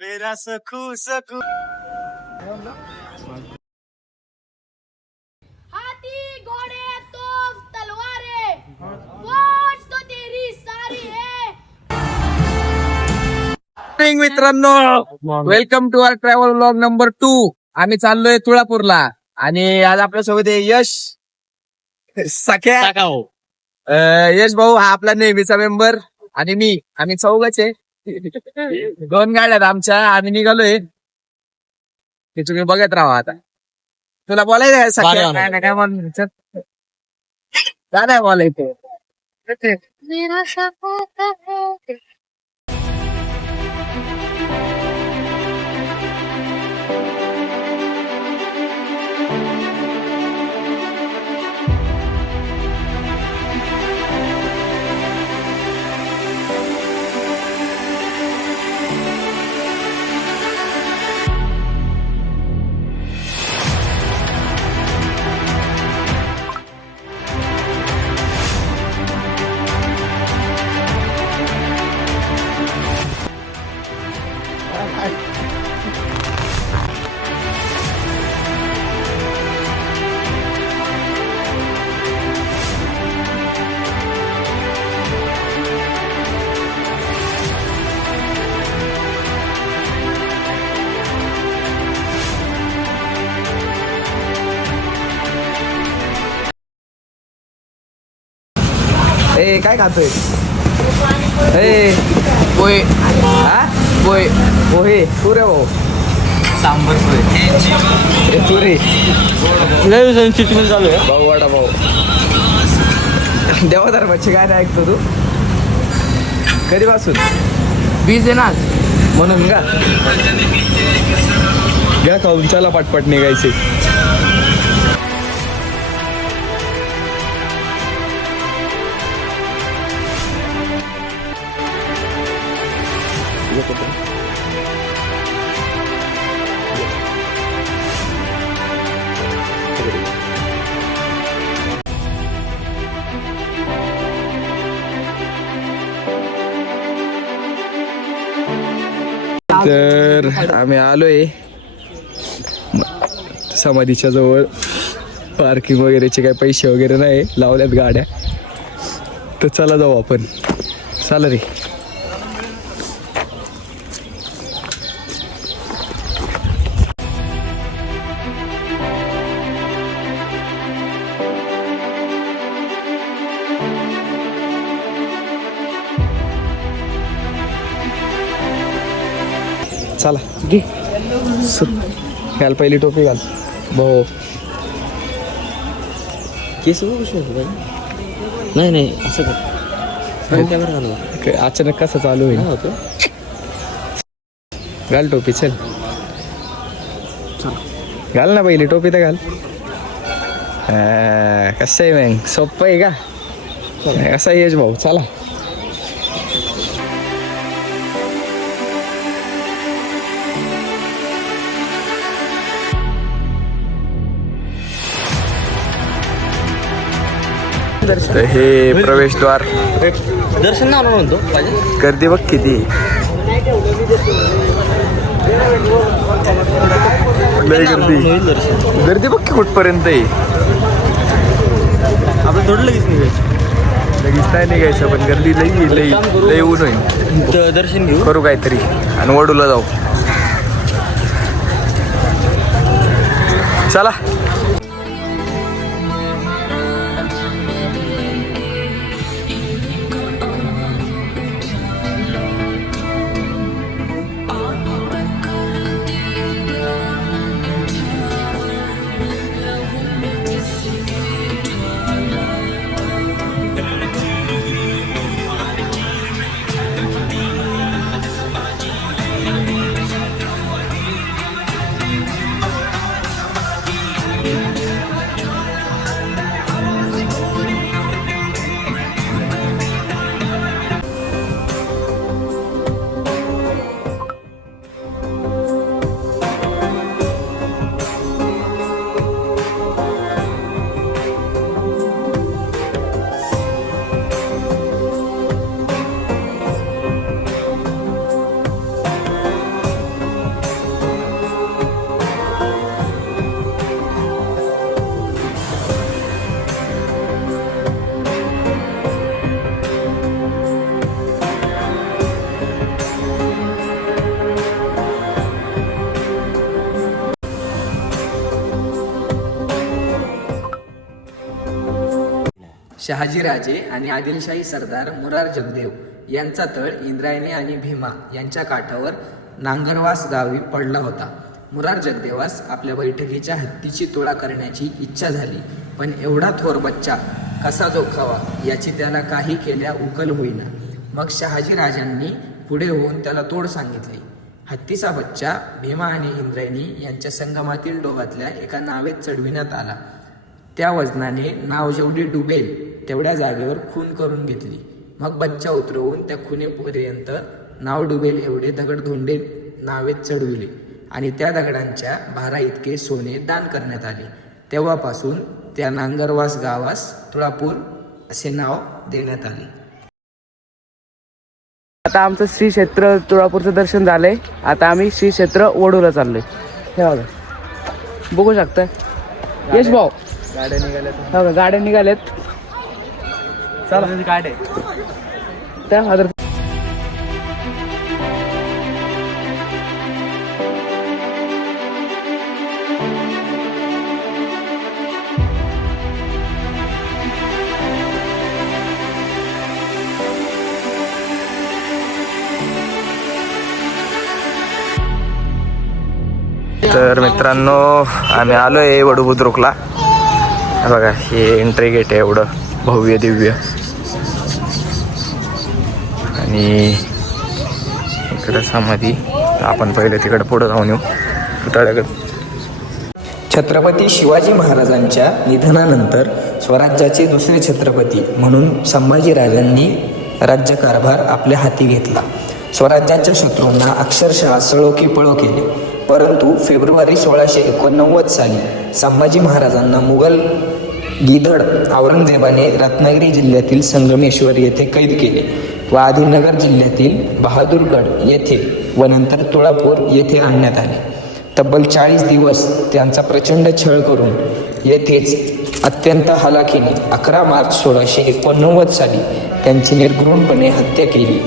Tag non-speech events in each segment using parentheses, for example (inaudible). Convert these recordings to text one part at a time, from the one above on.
मेरा सखू सखू हाथी घोड़े तलवारें। फौज तो तेरी सारी है। मित्रांनो. Welcome to our travel blog number two आम्ही चाललोय तुळापूरला. आणि आज आपल्यासोबत आहे यश. सख्या अं, यश भाऊ हा आपला नेहमीचा मेंबर आणि मी. आम्ही चौघच आहे. (laughs) दोन गाड्या आहेत आमच्या आम्ही निघालोय. ते तुम्ही बघत राहा आता. तुला बोलायचं काय नाही काय बोलायचं. काय नाही बोलायचं ए काय खातोय? ए पोहे. हा? पोहे. पोहे पुरे भाऊ सांबर पोहे. पुरे. चालू आहे. भाऊ वाडा भाऊ. देवधर्माची गाणे ऐकतो तू? कधीपासून? बीज आहे ना म्हणून का? घ्या खाऊन चला पटपट निघायचे. तर आम्ही आलोय समाधीच्या जवळ. पार्किंग वगैरेचे काही पैसे वगैरे नाही लावल्यात गाड्या. तर चला जाऊ आपण. चाल रे. घे. घाल पहिली टोपी घाल. भाऊ. केस नाही नाही असं कर. अचानक कसं चालू होईल? घाल टोपी चल. घाल ना पहिली टोपी तर घाल. हा, कसं आहे मग? सोपं आहे का? कसा आहे यश भाऊ? चला. तर हे प्रवेशद्वार. दर्शन म्हणतो गर्दी बघ किती. गर्दी. गर्दी बघ की कुठपर्यंत आहे. आपण थोडं लगेच निघायचं. लगेच नाही निघायचं पण गर्दी लई लई लई ऊन होईल. दर्शन घेऊ. करू काहीतरी. आणि वडूला जाऊ. चला. शहाजीराजे आणि आदिलशाही सरदार मुरार जगदेव यांचा तळ इंद्रायणी आणि भीमा यांच्या काठावर नांगरवास गावी पडला होता. मुरार जगदेवास आपल्या बैठकीच्या हत्तीची तुळा करण्याची इच्छा झाली पण एवढा थोर बच्चा कसा जोखावा याची त्याला काही केल्या उकल होईना. मग शहाजी राजांनी पुढे होऊन त्याला तोड सांगितली. हत्तीचा बच्चा भीमा आणि इंद्रायणी यांच्या संगमातील डोहातल्या एका नावेत चढविण्यात आला. त्या वजनाने नाव जेवढी डुबेल तेवढ्या जागेवर खून करून घेतली. मग बच्चा उतरवून त्या खुनेपर्यंत नाव डुबेल एवढे दगड धोंडे नावेत चढविले. आणि त्या दगडांच्या भारा इतके सोने दान करण्यात आले. तेव्हापासून त्या नांगरवास गावास तुळापूर असे नाव देण्यात आले. आता आमचं श्री क्षेत्र तुळापूरचं दर्शन झालंय. आता आम्ही श्री क्षेत्र वडूला चाललोय. हे बघा. बघू शकता यश भाऊ. गाड्या निघाल्या हे बघा गाड्या निघाल्यात. चला. गाड्या त्या हजार तर मित्रांनो आम्ही आलो आहे वडू बुद्रुकला. बघा हे एंट्री गेट आहे एवढं. भव्य दिव्य. आणि इकडं समाधी. आपण पहिले तिकडं पुढं जाऊन येऊ. पुतळ्याकडे छत्रपती शिवाजी महाराजांच्या निधनानंतर स्वराज्याचे दुसरे छत्रपती म्हणून संभाजीराजांनी राज्यकारभार आपल्या हाती घेतला. स्वराज्याच्या शत्रूंना अक्षरशः सळोके पळो केले. परंतु फेब्रुवारी सोळाशे एकोणनव्वद साली संभाजी महाराजांना मुघल गिधड औरंगजेबाने रत्नागिरी जिल्ह्यातील संगमेश्वर येथे कैद केले. व आदिनगर जिल्ह्यातील बहादूरगड येथे व नंतर तुळापूर येथे आणण्यात आले. तब्बल चाळीस दिवस त्यांचा प्रचंड छळ करून येथेच अत्यंत हलाखीने अकरा मार्च सोळाशे एकोणनव्वद साली त्यांची निर्घृणपणे हत्या केली.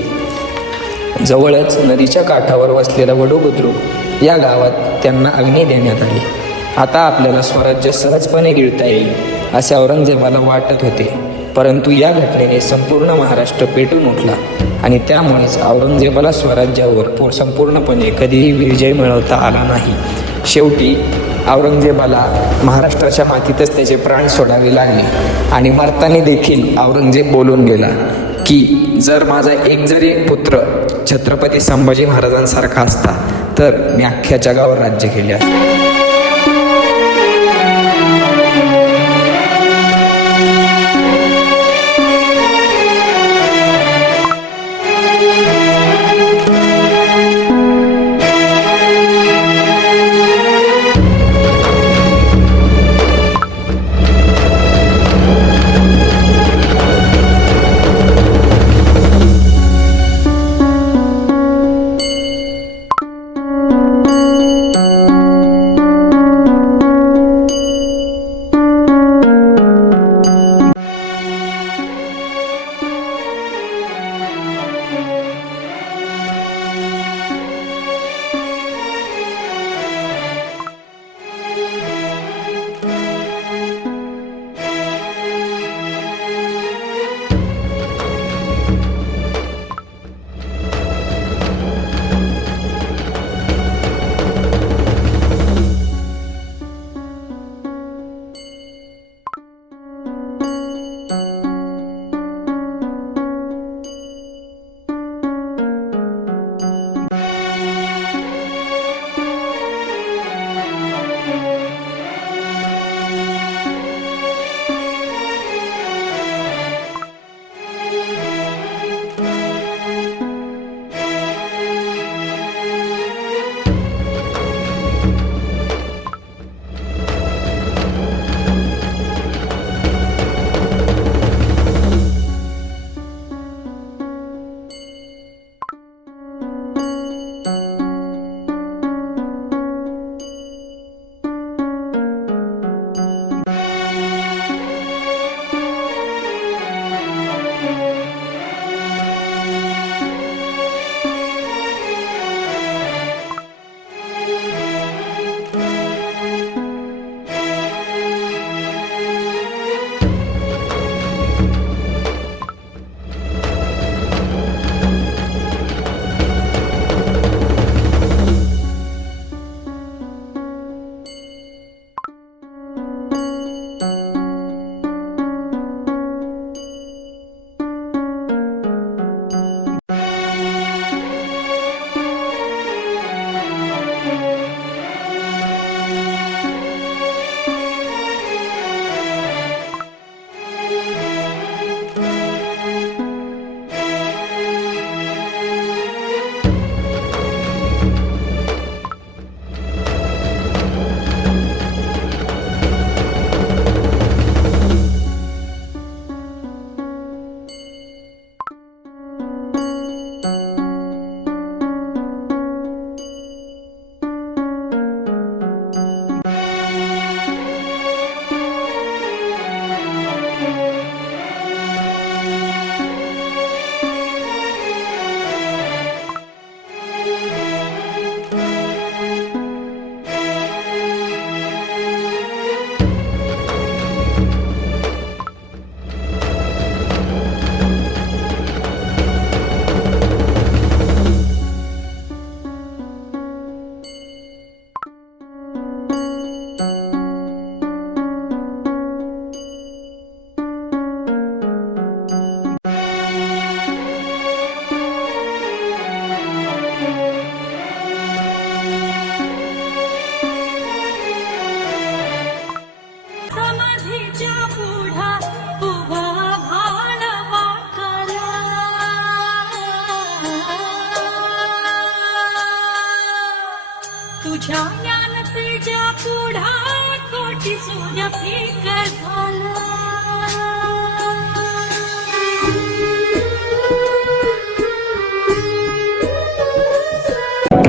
जवळच नदीच्या काठावर वसलेला वडोबुद्रुक या गावात त्यांना अग्नी देण्यात आली. आता आपल्याला स्वराज्य सहजपणे गिळता येईल असे औरंगजेबाला वाटत होते. परंतु या घटनेने संपूर्ण महाराष्ट्र पेटून उठला आणि त्यामुळेच औरंगजेबाला स्वराज्यावर संपूर्णपणे कधीही विजय मिळवता आला नाही. शेवटी औरंगजेबाला महाराष्ट्राच्या मातीतच त्याचे प्राण सोडावे लागले आणि मरताना देखील औरंगजेब बोलून गेला की जर माझा एक जरी पुत्र छत्रपती संभाजी महाराजांसारखा असता तर मी अख्ख्या जगावर राज्य केले असते.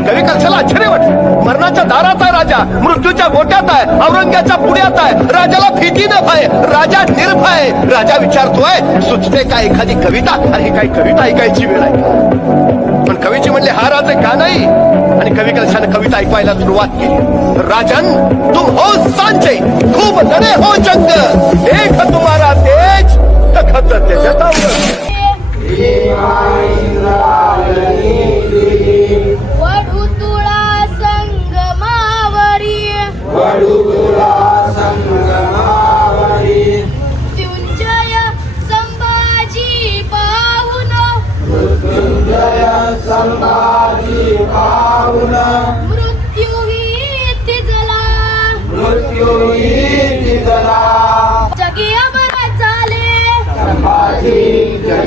कवी कशाला आश्चर्य वाटले मरणाच्या दारात आहे राजा मृत्यूच्या गोट्यात आहे औरंग्याच्या पुण्यात आहे. राजाला भीती न भय राजा निर्भय राजा विचारतोय सुचते का एखादी कविता? आणि ही काही कविता ऐकायची वेळ आहे. पण कवीची म्हणले हा राज का नाही? आणि कवी कलशाने कविता ऐकवायला सुरुवात केली. राजन तुम हो सांचे खूप लढे हो जंग. एक तुम्हारा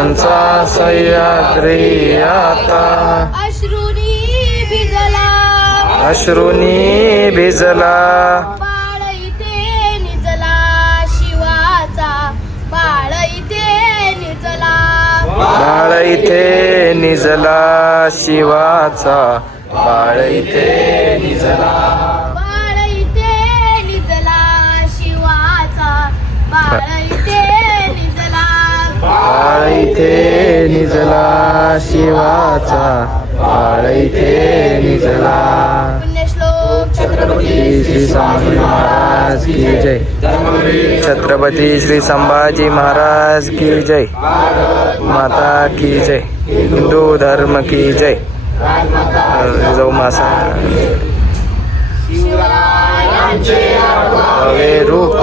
दगडांचा सह्याद्री आता अश्रुनी भिजला. अश्रुनी भिजला. बाळ इथे निजला. शिवाचा बाळ इथे निजला. बाळ इथे निजला. शिवाचा बाळ इथे निजला. इथे निजला शिवाचा इथे निजला. छत्रपती श्री संभाजी महाराज की जय. छत्रपती श्री संभाजी महाराज की जय. माता की जय. हिंदू धर्म की जय. जाऊ मासा. हवे रूप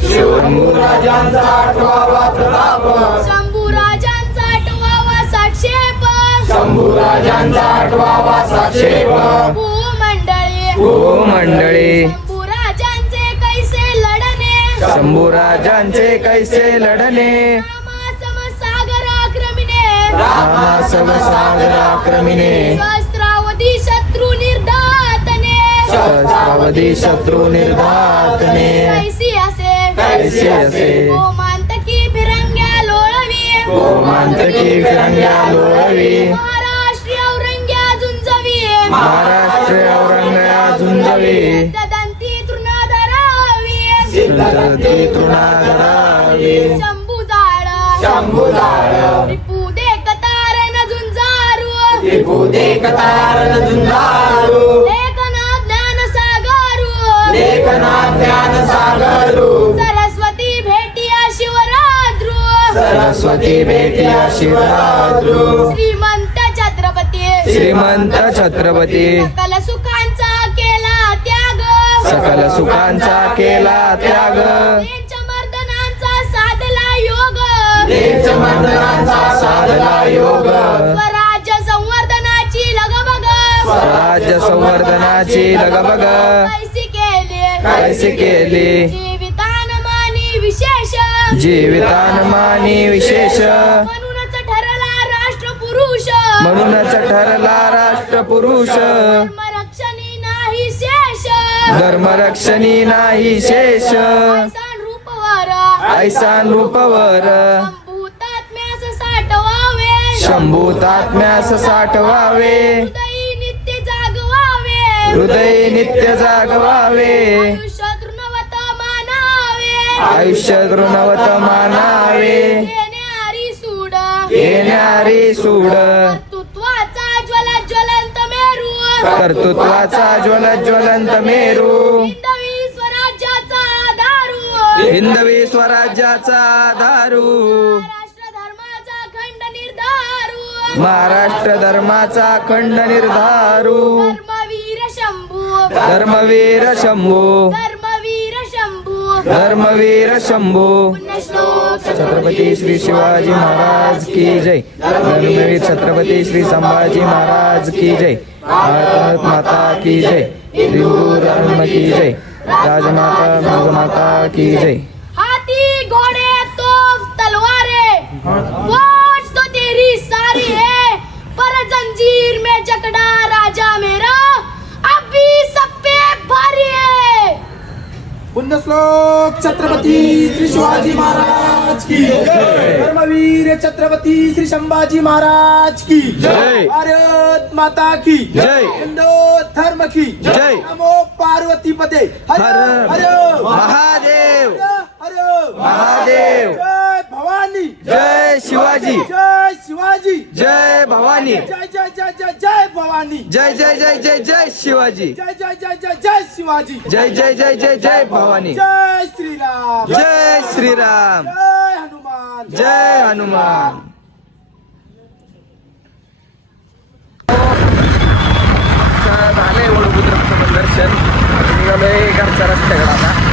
शिव शंभू राजांचा आठवावा साक्षेप भूमंडळी. मंडळी शंभू राजांचे कैसे लढणे. शंभूराजांचे कैसे लढणे. रामा समसागर आक्रमिणे रामासव सागराक्रमिणे सहस्रावधी सहस्रावधी शत्रू निर्धातने कैसी असे गोमांतकी फिरंग्या लोळवी। गोमांतकी फिरंग्या लोळवी। महाराष्ट्रीय औरंग्या झुंजवी। महाराष्ट्र औरंगया झुंजवी। दंती तृणाधरावी। शंभू जाळ शंभू जाळ रिपू दे कतारन झुंजारू। विभूते कतारन झुंजारू। लेखना ज्ञान सागरू सरस्वती भेटिया शिवराद्रू सरस्वती भेटिया शिवरात्रू। श्रीमंत छत्रपती। श्रीमंत छत्रपती। सकल सुखांचा केला त्याग। सकल सुखांचा केला त्याग। मर्दनांचा साधला योग। मंडळांचा साधला योग। स्वराज्य संवर्धनाची लगबग। स्वराज्य संवर्धनाची लगबग। कैसी केली? जीवितान मानी विशेष. जीवितान मानी विशेष. म्हणूनच ठरला राष्ट्र पुरुष म्हणूनच ठरला राष्ट्रपुरुष. धर्मरक्षणी नाही शेष. धर्मरक्षणी नाही शेष. ऐसान रूपवर. ऐसा रूपवर. शंभूतात्म्यास साठवावे. नित्य जागवावे हृदय नित्य जागवावे. आयुष्य तृणवत मानावे. येणारी सूड. कर्तृत्वाचा ज्वल ज्वलंत मेरू. हिंदवी स्वराज्याचा दारू. महाराष्ट्र धर्माचा खंड निर्धारू. धर्मवीर शंभू. धर्मवीर शंभू. धर्मवीर शंभू. छत्रपती श्री शिवाजी महाराज की जय. धर्मवीर छत्रपती श्री संभाजी महाराज की जय. भारत माता की जय. हिंदू धर्म की जय. राजमाता माता की जय. हाथी घोड़े तोफ तलवारें। फौज तो तेरी सारी है पर जंजीर में जकड़ा राजा मेरा। है पुण्यश्लोक छत्रपती श्री शिवाजी महाराज की धर्मवीर छत्रपती श्री संभाजी महाराज की जय. भारत माता की जय. हिंदू धर्म की जय. नमो पार्वती पदे। हर हर महादेव। हर महादेव। जय शिवाजी जय शिवाजी जय भवानी जय जय जय जय जय भवानी जय जय जय जय जय शिवाजी जय जय जय जय जय शिवाजी जय जय जय जय जय भवानी जय श्रीराम जय श्रीराम जय हनुमान जय हनुमान झालंय वळभद्राचं दर्शन निघालोय घरच्या रस्त्याकडे आता